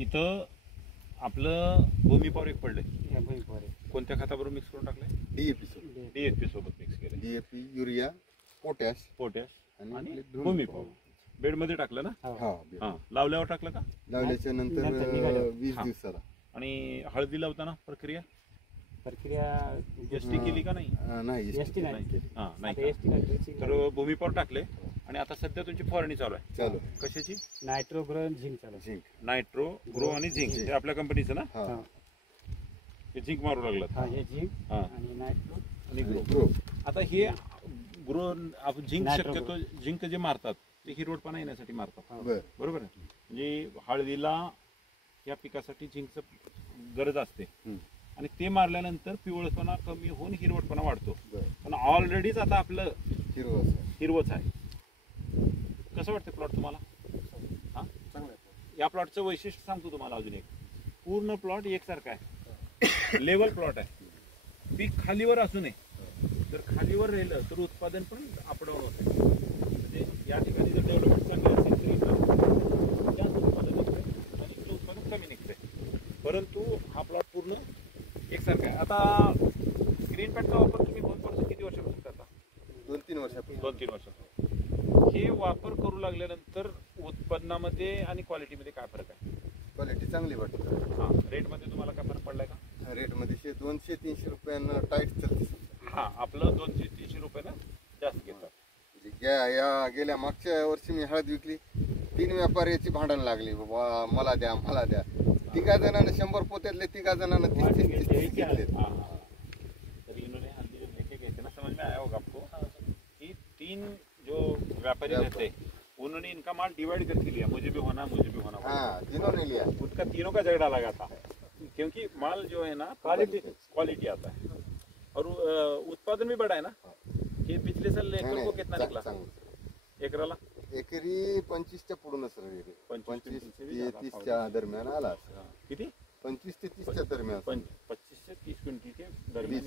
इथं आपलं भूमी पॉवर एक पडलंय. या भुई पॉवर आहे. कोणत्या खताबरोबर मिक्स करून टाकलंय? DAP सोबत मिक्स केलं. DAP, युरिया, पोटॅश आणि आणि भूमी पॉवर बेड मध्ये टाकलं ना? हा, लावल्यावर टाकलं का? लावल्याच्या नंतर नंतर निघाल्यावर. 20 दिवसाला. आणि हळदी लावताना प्रक्रिया एसटी केली का नाही? नाही एसटी नाही केली. हा, नाही आता का? एसटी नाही ड्रेसिंग तर भूमी पॉवर टाकले आणि आता सध्या तुमची फवारणी चालू आहे. चालू कशाची? नायट्रो ग्रो झिंक चालू. झिंक. नायट्रो ग्रो आणि झिंक हे आपल्या कंपनीचं ना? हा. हे झिंक मारू लागलं. हा हे झिंक हा. आणि नायट्रो आणि ग्रो. ग्रो. आता हे ग्रो आपण झिंक नायट्रो शक्यतो झिंक जे मारतात ते हिरवटपणा येण्यासाठी मारतात. बर. बरोबर आहे. म्हणजे हळदीला या पिकासाठी झिंकचं गरज असते आणि ते मारल्यानंतर पिवळपणा कमी होऊन हिरवटपणा वाढतो. पण ऑलरेडीच आता आपलं हिरवच आहे. कसं वाटतं प्लॉट तुम्हाला? हा, या प्लॉटचं वैशिष्ट्य सांगतो तुम्हाला अजून एक. पूर्ण प्लॉट एकसारखा आहे, लेवल प्लॉट आहे. पीक खालीवर असू नये, जर खालीवर राहिलं तर उत्पादन पण अपडाऊन होतं. म्हणजे या ठिकाणी जर डेव्हलपमेंट चांगली असेल तर जास्त उत्पादन निघतंय आणि इथलं उत्पादन कमी निघतंय. परंतु हा प्लॉट पूर्ण एकसारखा आहे. आता ग्रीन पॅटचा वापर तुम्ही किती वर्षापासून करता? 2-3 वर्षापासून. 2-3 वर्षापासून. हे वापर करू लागल्यानंतर उत्पन्नामध्ये आणि क्वालिटीमध्ये काय फरक आहे? क्वालिटी चांगली वाटते. हा, रेटमध्ये तुम्हाला काय फरक पडलाय का? रेटमध्ये 200-300 रुपयांना टाईट चालते. हा, आपलं 200-300 रुपयाला जास्त घेतात. गेल्या मागच्या वर्षी मी हळद विकली, 3 व्यापाऱ्याची भांडण लागली, बाबा मला द्या मला द्या. 3 जणांना 100 पोत्यातले 3 जणांना 30 घेतले. तर इन्होंने हल्दी लेके गए थे ना, समझ में आया होगा आपको कि 3 जो व्यापारी रहते उन्होंने इनका माल डिवाइड करके लिया. मुझे भी होना. हाँ, जिन्होंने लिया उनका तीनों का झगड़ा लगा था क्योंकि माल जो है ना क्वालिटी आता है और उत्पादन भी बड़ा है ना. ये पिछले साल एकड़ को कितना निकला एकराला? एकरी 25च्या पुढूनच राहिले. 25 ते 30च्या दरम्यान आला. किती? 25 ते 30च्या दरम्यान. 25 से 30 क्विंटल के दरम्यान.